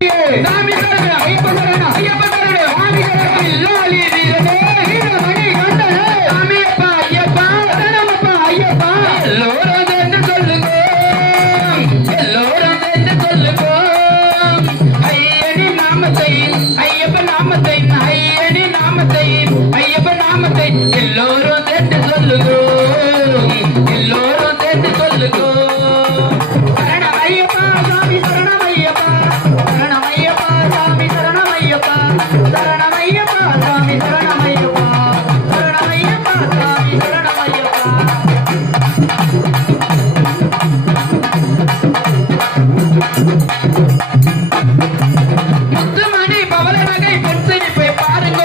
சாமி கரடு ஐயப்பன் கரடு ஐயப்பன் கரடு சாமி கரடு லாலி வீரமே வீரமணி கண்டன சாமி அப்பா ஐயப்பா தனமப்பா ஐயப்பா எல்லோரும் என்று சொல்லுங்க எல்லோரும் என்று சொல்லுங்க ஐயனி சொல்லுங்க பாருங்க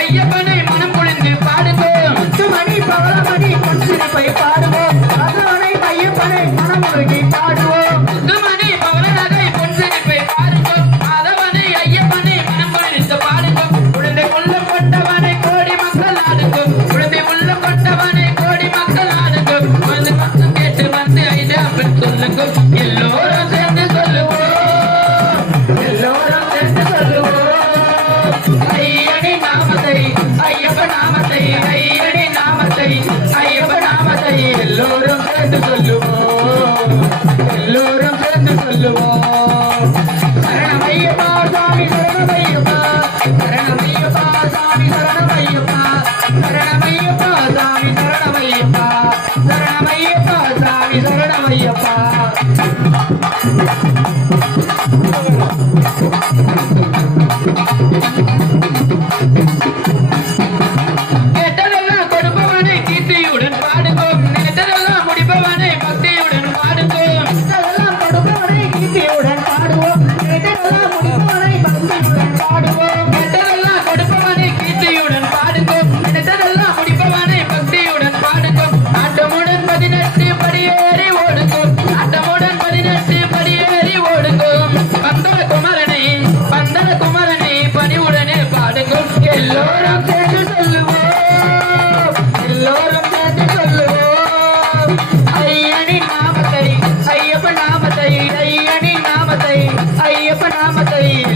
ஐயப்பனை மனம் புழிந்து பாருங்க மணி பவளமணி பொன்சிரிப்பை అయ్యప్ప నామతై అయ్యడి నామతై అయ్యప్ప నామతై ఎల్లోరం పెద్ద కొల్లువో ఎల్లోరం పెద్ద కొల్లువో శరణమయ్యప్ప స్వామి శరణమయ్యప్ప శరణమయ్యప్ప స్వామి శరణమయ్యప్ప శరణమయ్యప్ప స్వామి శరణమయ్యప్ప శరణమయ్యప్ప స్వామి శరణమయ్యప్ప Thank you. ಆಗಿತ್ತು ಇವಡ Mateín.